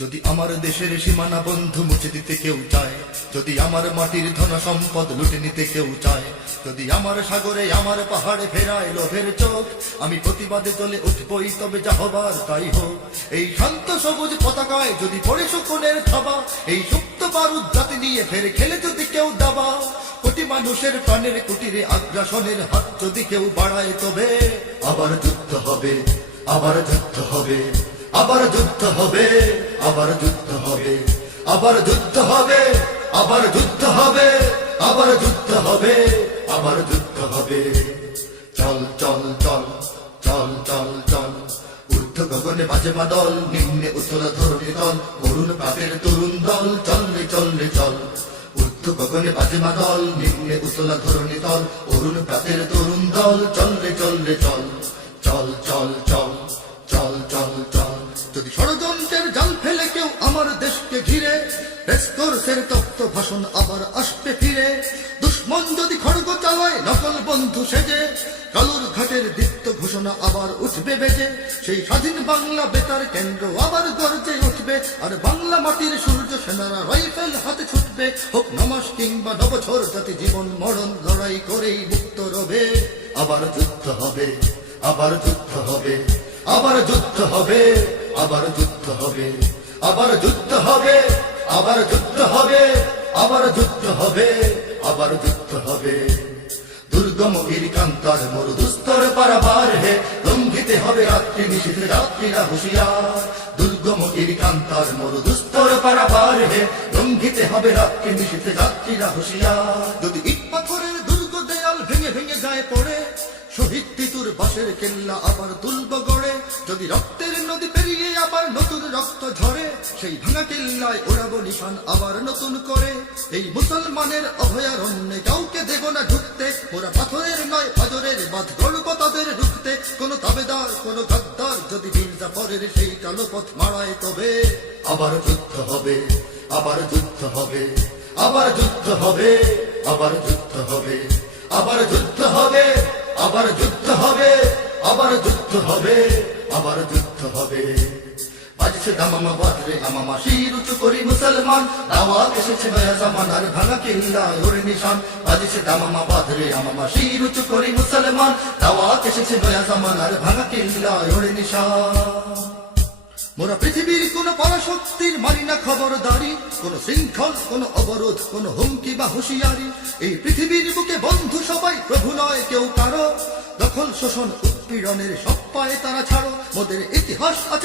যদি আমার দেশের সীমানা বন্ধু মুছে দিতে কেউ চায়, যদি আমার মাটির ধন সম্পদ লুটে নিতে কেউ চায়, যদি আমার সাগরে আমার পাহাড়ে ফেরায় লোভের চোখ, আমি প্রতিবাদে চলে উঠবই, তবে যা হবার তাই হোক। এই শান্ত সবুজ পতাকায় যদি পড়ে শকুনের থাবা, এই সুপ্ত বারুদ জাতি নিয়ে ফের খেলে যদি কেউ দাবা, কোটি মানুষের প্রাণের কুটিরে আগ্রাসনের হাত যদি কেউ বাড়ায়, তবে আবার যুদ্ধ হবে, আবার যুদ্ধ হবে, আবার যুদ্ধ হবে, আবার যুদ্ধ হবে, আবার যুদ্ধ হবে, আবার যুদ্ধ হবে, আবার যুদ্ধ হবে, আবার যুদ্ধ হবে। চল চল চল চল চল চল, ঊর্ধ্ব গগনে বাজে বাদল, নিম্নে উতলা ধরণী দল, অরুণ প্রাতের তরুণ দল, চল রে চল রে চল। ঊর্ধ্ব গগনে বাজে বাদল, নিম্নে উতলা ধরণী দল, অরুণ প্রাতের তরুণ দল, চল রে চল রে চল। চল চল চল চল চল চল। যদি ষড়যন্ত্রের জাল ফেলে কেউ আমার দেশকে ঘিরে, রেসকোর্সের তপ্ত ভাষণ আবার আসবে ফিরে, দুশ্মন যদি খড়গ চালায় নকল বন্ধু সেজে, কালুর ঘাটের দীপ্ত ঘোষণা আবার উঠবে বেজে, সেই স্বাধীন বাংলা বেতার কেন্দ্র আবার গর্জে উঠবে, আর বাংলা মাটির সূর্য সেনারা রাইফেল হাতে ছুটবে। হোক নমাস কিংবা নবছর, জাতি জীবন মরণ লড়াই করেই মুক্ত রবে। আবার যুদ্ধ হবে, আবার যুদ্ধ হবে, আবার যুদ্ধ হবে, আবার যুদ্ধ হবে, আবার যুদ্ধ হবে, আবার যুদ্ধ হবে, আবার যুদ্ধ হবে, আবার যুদ্ধ হবে। দুর্গম গিরিকান্তার মরু দুস্তর পারাবার হে, লঙ্ঘিতে হবে রাত্রি নিশীথে যাত্রীরা হুঁশিয়ার। দুর্গম গিরিকান্তার মরু দুস্তর পারাবার হে, লঙ্ঘিতে হবে রাত্রি নিশীথে যাত্রীরা হুঁশিয়ার। যদি ইট পাথরের দুর্গ দেয়াল ভেঙে ভেঙে যায় পড়ে, শহীদ তিতুর বাঁশের কেল্লা আবার তুলব গড়ে, যদি রক্তের নদী পেরিয়ে আবার নতুন রক্ত ঝরে, সেই ভাঙা কেল্লায় ওড়াবো নিশান আবার নতুন করে। এই মুসলমানের অভয়ারণ্যে কাউকে দেব না ঢুকতে, ওরা পাথরের নয় পাথরের বাঁধ গড়ব তাদের ঢুকতে। কোন তাবেদার কোন গদ্দার যদি মির্জাফরের সেই টালপথ মারায়, তবে আবার যুদ্ধ হবে, আবার যুদ্ধ হবে, আবার যুদ্ধ হবে, আবার যুদ্ধ হবে, আবার যুদ্ধ হবে, আবার যুদ্ধ হবে, আবার যুদ্ধ হবে, আবার যুদ্ধ হবে। বাজছে দামামা বাজরে আমামা, শির উঁচু করি মুসলমান, দাওয়াত এসেছে নয়া জামানার ভাঙা কিল্লায় ওর নিশান। বাজছে দামামা বাজরে আমামা, শির উঁচু করি মুসলমান, দাওয়াত এসেছে নয়া জামানার ভাঙা কিল্লায় ওর নিশান। মোরা পৃথিবীর কোন পরাশক্তির মানি না খবরদারি, কোন শৃঙ্খল, কোন অবরোধ, কোন হুমকি বা হুঁশিয়ারি। এই পৃথিবীর বুকে বন্ধু সবাই, প্রভু নয় কেউ কারো, দখল শোষণ উৎপীড়নের সব পায়ে তারা ছাড়ো। মোদের ইতিহাস আছে